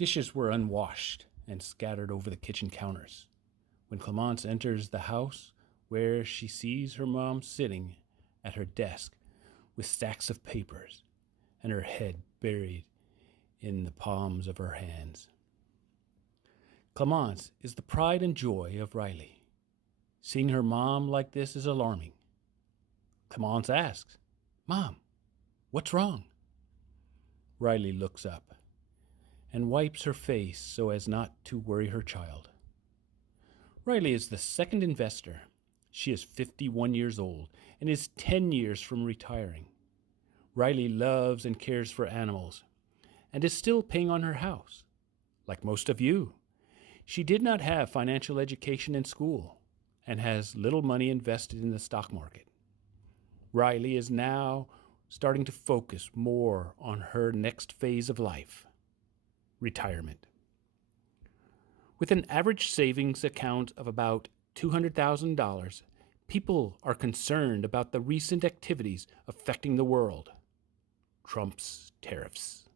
Dishes were unwashed and scattered over the kitchen counters. When Clemence enters the house, where she sees her mom sitting at her desk with stacks of papers and her head buried in the palms of her hands. Clemence is the pride and joy of Riley. Seeing her mom like this is alarming. Clemence asks, "Mom, what's wrong?" Riley looks up and wipes her face so as not to worry her child. Riley is the second investor. She is 51 years old and is 10 years from retiring. Riley loves and cares for animals and is still paying on her house. Like most of you, she did not have financial education in school and has little money invested in the stock market. Riley is now starting to focus more on her next phase of life, retirement. With an average savings account of about $200,000, people are concerned about the recent activities affecting the world. Trump's tariffs.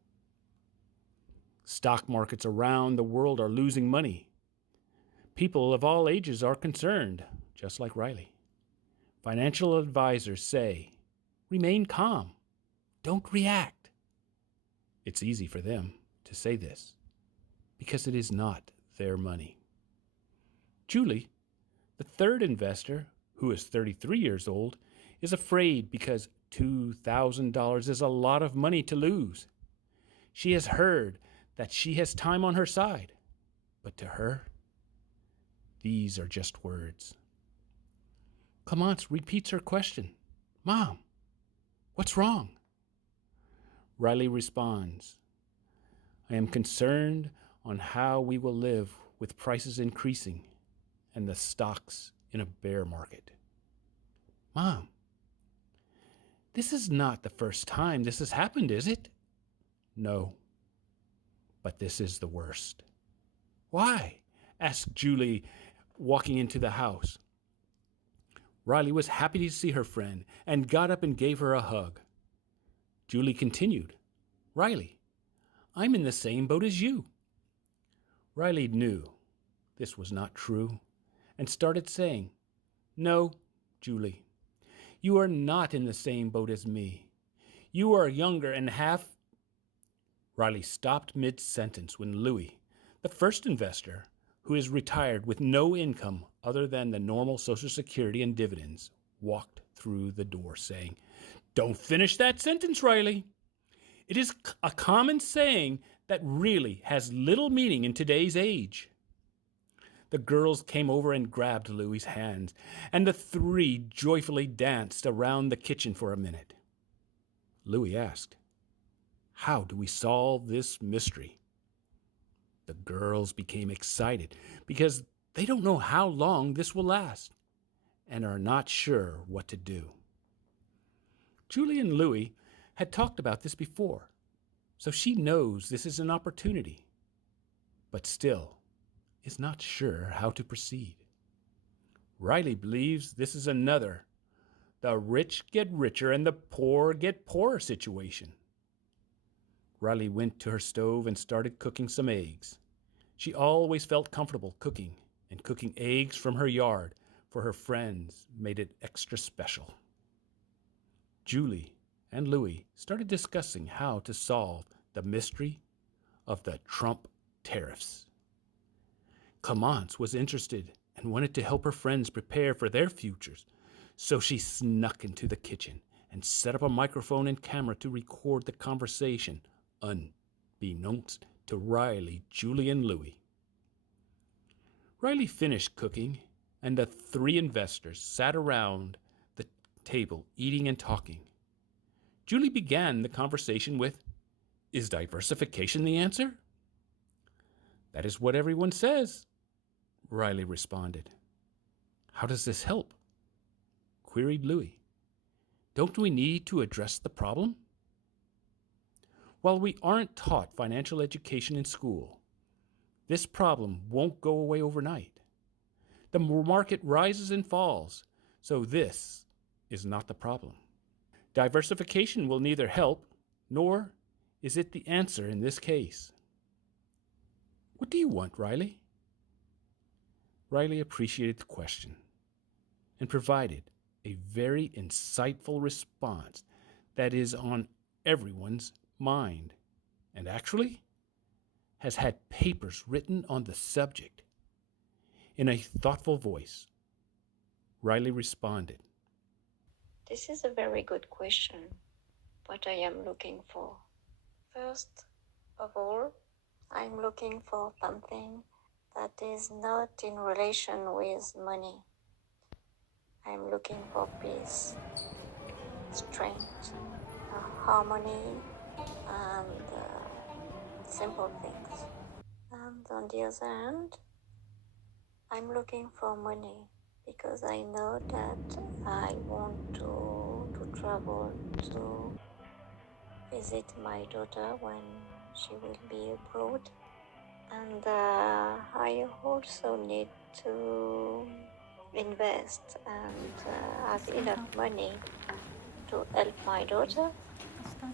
Stock markets around the world are losing money. People of all ages are concerned, just like Riley. Financial advisors say, remain calm. Don't react. It's easy for them to say this because it is not their money. Julie, the third investor, who is 33 years old, is afraid because $2,000 is a lot of money to lose. She has heard that she has time on her side, but to her, these are just words. Clemence repeats her question. "Mom, what's wrong?" Riley responds, "I am concerned on how we will live with prices increasing and the stocks in a bear market." "Mom, this is not the first time this has happened, is it?" "No, but this is the worst." "Why?" asked Julie, walking into the house. Riley was happy to see her friend and got up and gave her a hug. Julie continued, "Riley, I'm in the same boat as you." Riley knew this was not true and started saying, "No, Julie, you are not in the same boat as me. You are younger and have..." Riley stopped mid-sentence when Louie, the first investor, who is retired with no income other than the normal Social Security and dividends, walked through the door saying, "Don't finish that sentence, Riley. It is a common saying that really has little meaning in today's age." The girls came over and grabbed Louie's hands, and the three joyfully danced around the kitchen for a minute. Louie asked, "How do we solve this mystery?" The girls became excited because they don't know how long this will last and are not sure what to do. Julie and Louie had talked about this before, so she knows this is an opportunity, but still is not sure how to proceed. Riley believes this is another the rich get richer and the poor get poorer situation. Riley went to her stove and started cooking some eggs. She always felt comfortable cooking, and cooking eggs from her yard for her friends made it extra special. Julie and Louie started discussing how to solve the mystery of the Trump tariffs. Clemence was interested and wanted to help her friends prepare for their futures, so she snuck into the kitchen and set up a microphone and camera to record the conversation, unbeknownst to Riley, Julie, and Louie. Riley finished cooking, and the three investors sat around the table eating and talking. Julie began the conversation with, "Is diversification the answer?" "That is what everyone says," Riley responded. "How does this help?" queried Louie. "Don't we need to address the problem?" While we aren't taught financial education in school, this problem won't go away overnight. The market rises and falls, so this is not the problem. Diversification will neither help, nor is it the answer in this case. What do you want, Riley? Riley appreciated the question and provided a very insightful response that is on everyone's mind, and actually has had papers written on the subject. In a thoughtful voice, Riley responded, This is a very good question. What I am looking for. First of all, I'm looking for something that is not in relation with money. I'm looking for peace, strength, harmony, and simple things. And on the other hand, I'm looking for money because I know that I want to travel to visit my daughter when she will be abroad. And I also need to invest and have enough money to help my daughter.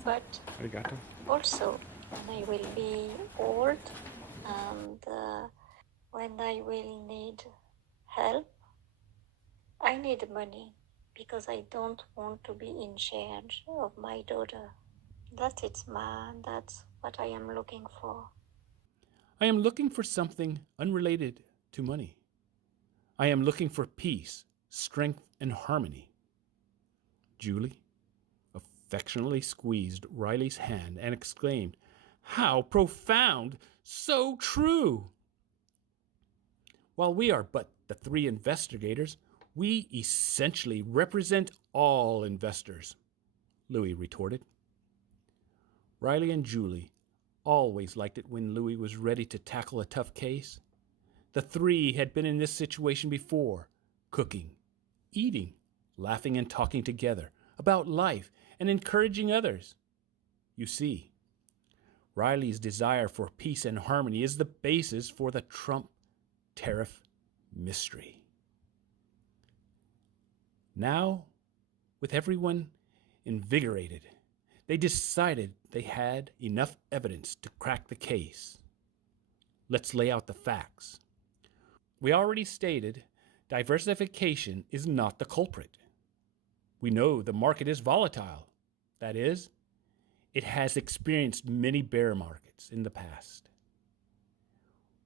But Arigato. also, when I will be old and when I will need help, I need money because I don't want to be in charge of my daughter. That's what I am looking for. I am looking for something unrelated to money. I am looking for peace, strength, and harmony. Julie affectionately squeezed Riley's hand and exclaimed, How profound! So true! While we are but the three investigators, we essentially represent all investors, Louie retorted. Riley and Julie always liked it when Louie was ready to tackle a tough case. The three had been in this situation before, cooking, eating, laughing and talking together about life and encouraging others. You see, Riley's desire for peace and harmony is the basis for the Trump tariff mystery. Now, with everyone invigorated, they decided they had enough evidence to crack the case. Let's lay out the facts. We already stated diversification is not the culprit. We know the market is volatile. That is, it has experienced many bear markets in the past.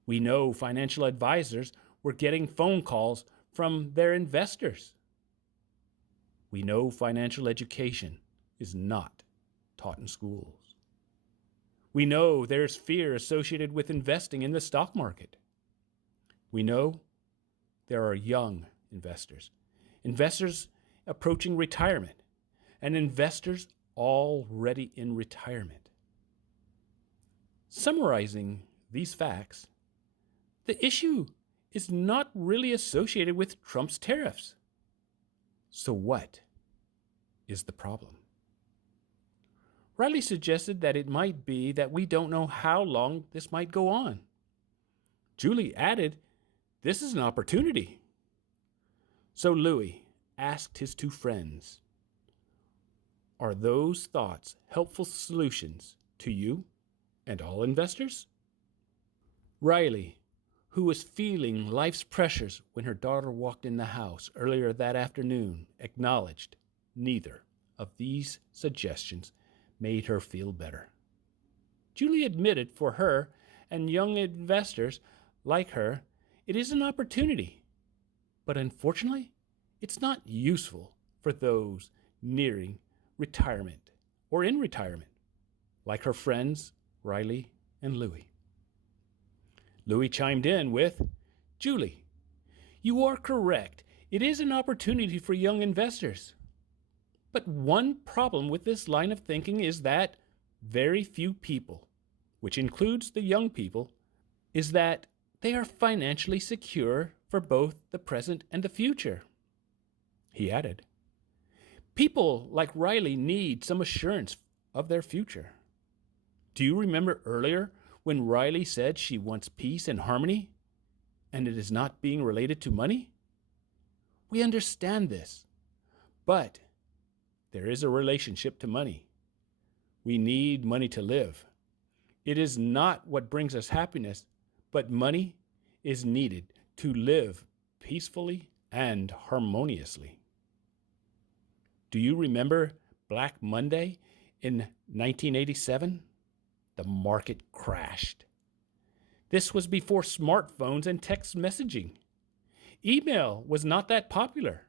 We know financial advisors were getting phone calls from their investors. We know financial education is not taught in schools. We know there's fear associated with investing in the stock market. We know there are young investors, investors approaching retirement, and investors already in retirement. Summarizing these facts, the issue is not really associated with Trump's tariffs. So what is the problem? Riley suggested that it might be that we don't know how long this might go on. Julie added, this is an opportunity. So Louie asked his two friends, are those thoughts helpful solutions to you and all investors? Riley, who was feeling life's pressures when her daughter walked in the house earlier that afternoon, acknowledged neither of these suggestions made her feel better. Julie admitted for her and young investors like her, it is an opportunity, but unfortunately, it's not useful for those nearing retirement or in retirement, like her friends Riley and Louie. Louie chimed in with, Julie, you are correct. It is an opportunity for young investors. But one problem with this line of thinking is that very few people, which includes the young people, is that they are financially secure for both the present and the future. He added, people like Riley need some assurance of their future. Do you remember earlier when Riley said she wants peace and harmony, and it is not being related to money? We understand this, but there is a relationship to money. We need money to live. It is not what brings us happiness, but money is needed to live peacefully and harmoniously. Do you remember Black Monday in 1987? The market crashed. This was before smartphones and text messaging. Email was not that popular.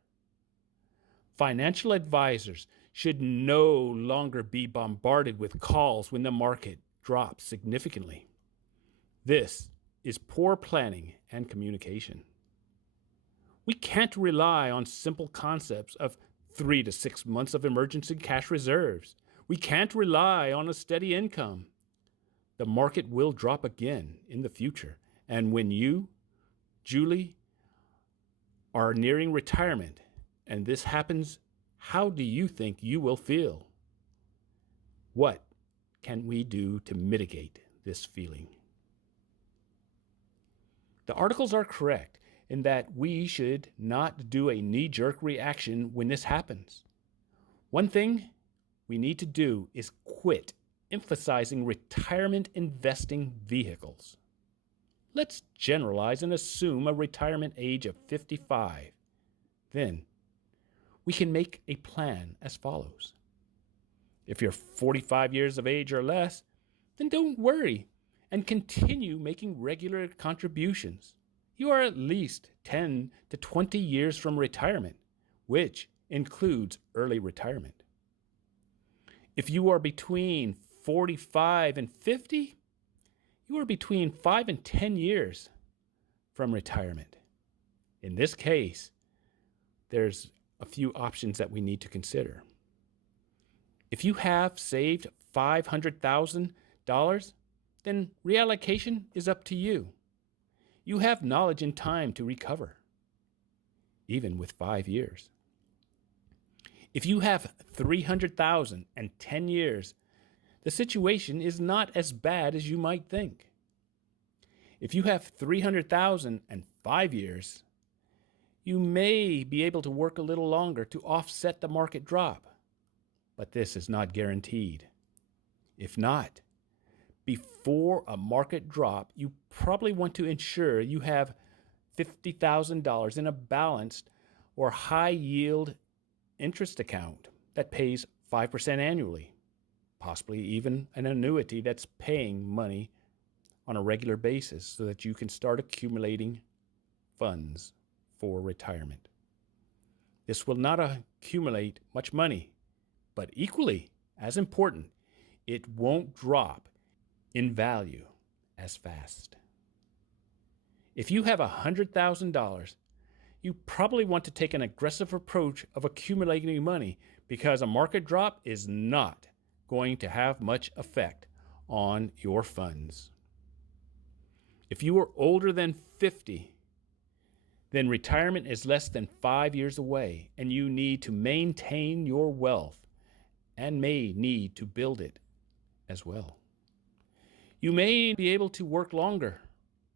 Financial advisors should no longer be bombarded with calls when the market drops significantly. This is poor planning and communication. We can't rely on simple concepts of 3 to 6 months of emergency cash reserves. We can't rely on a steady income. The market will drop again in the future. And when you, Julie, are nearing retirement and this happens, how do you think you will feel? What can we do to mitigate this feeling? The articles are correct in that we should not do a knee-jerk reaction when this happens. One thing we need to do is quit emphasizing retirement investing vehicles. Let's generalize and assume a retirement age of 55. Then we can make a plan as follows. If you're 45 years of age or less, then don't worry and continue making regular contributions. You are at least 10 to 20 years from retirement, which includes early retirement. If you are between 45 and 50, you are between 5 and 10 years from retirement. In this case, there's a few options that we need to consider. If you have saved $500,000, then reallocation is up to you. You have knowledge and time to recover, even with 5 years. If you have $300,000 and 10 years, the situation is not as bad as you might think. If you have $300,000 and 5 years, you may be able to work a little longer to offset the market drop, but this is not guaranteed. If not, before a market drop, you probably want to ensure you have $50,000 in a balanced or high-yield interest account that pays 5% annually, possibly even an annuity that's paying money on a regular basis so that you can start accumulating funds for retirement. This will not accumulate much money, but equally as important, it won't drop in value as fast. If you have $100,000, you probably want to take an aggressive approach of accumulating money because a market drop is not going to have much effect on your funds. If you are older than 50, then retirement is less than 5 years away, and you need to maintain your wealth and may need to build it as well. You may be able to work longer,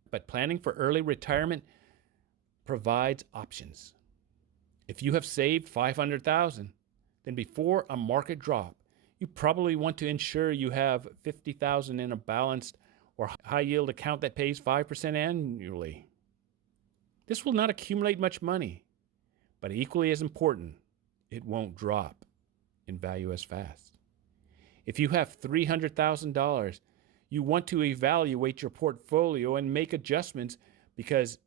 but planning for early retirement provides options. If you have saved $500,000, then before a market drop, you probably want to ensure you have $50,000 in a balanced or high-yield account that pays 5% annually. This will not accumulate much money, but equally as important, it won't drop in value as fast. If you have $300,000, you want to evaluate your portfolio and make adjustments because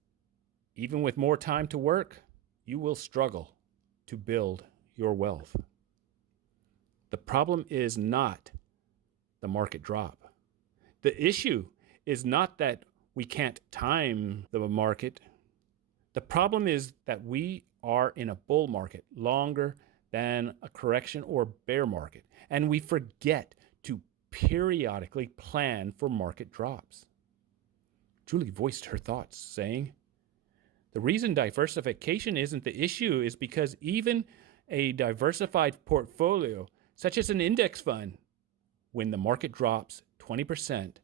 even with more time to work, you will struggle to build your wealth. The problem is not the market drop. The issue is not that we can't time the market. The problem is that we are in a bull market longer than a correction or bear market, and we forget to periodically plan for market drops. Julie voiced her thoughts, saying, "The reason diversification isn't the issue is because even a diversified portfolio, such as an index fund, when the market drops 20%,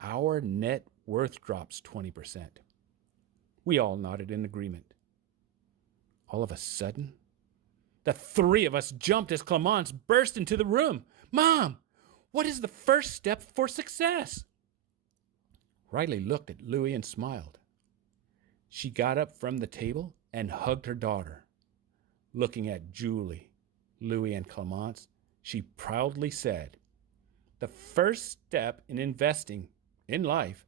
our net worth drops 20%. We all nodded in agreement. All of a sudden, the three of us jumped as Clemence burst into the room. "Mom, what is the first step for success?" Riley looked at Louie and smiled. She got up from the table and hugged her daughter. Looking at Julie, Louie, and Clemence, she proudly said, "The first step in investing in life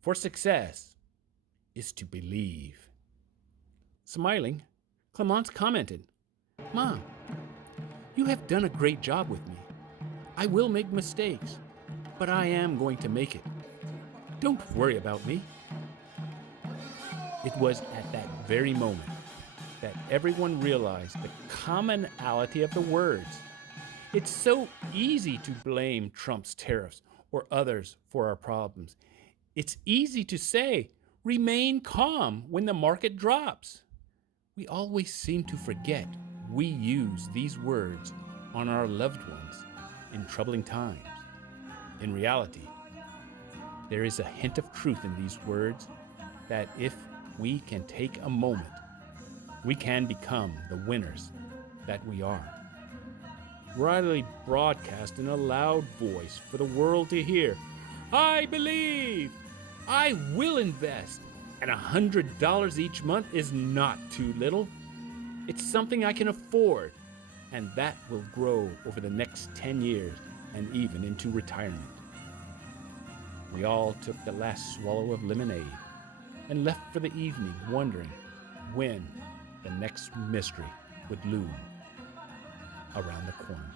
for success is to believe." Smiling, Clemence commented, "Mom, you have done a great job with me. I will make mistakes, but I am going to make it. Don't worry about me." It was at that very moment that everyone realized the commonality of the words. It's so easy to blame Trump's tariffs or others for our problems. It's easy to say, "Remain calm" when the market drops. We always seem to forget we use these words on our loved ones in troubling times. In reality, there is a hint of truth in these words that if we can take a moment, we can become the winners that we are. Riley broadcast in a loud voice for the world to hear, "I believe, I will invest, and $100 each month is not too little. It's something I can afford, and that will grow over the next 10 years and even into retirement." We all took the last swallow of lemonade and left for the evening wondering when the next mystery would loom around the corner.